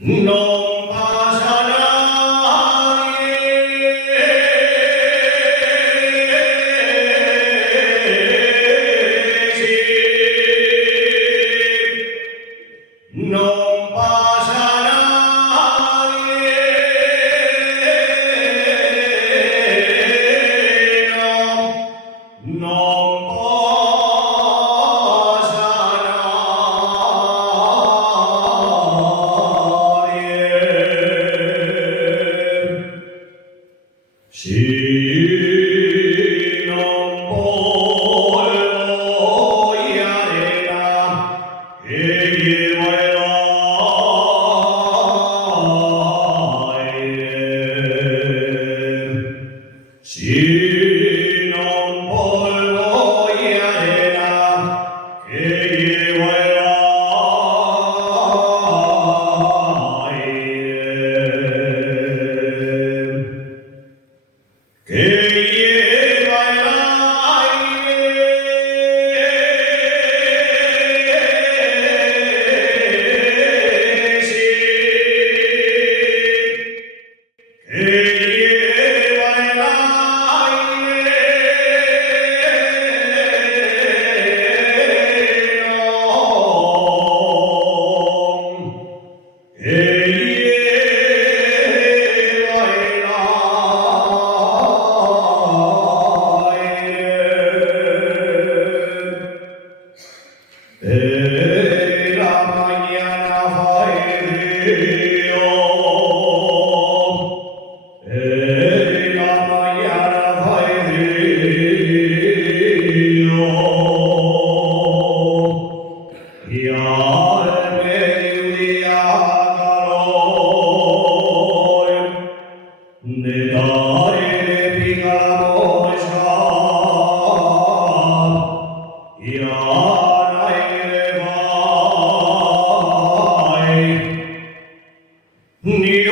non passa non passa non si non voglio arena e si non voglio arena che E la mañana fue río, e la mañana fue río, y al mediodía calor, de tarde pica la mosca, y ni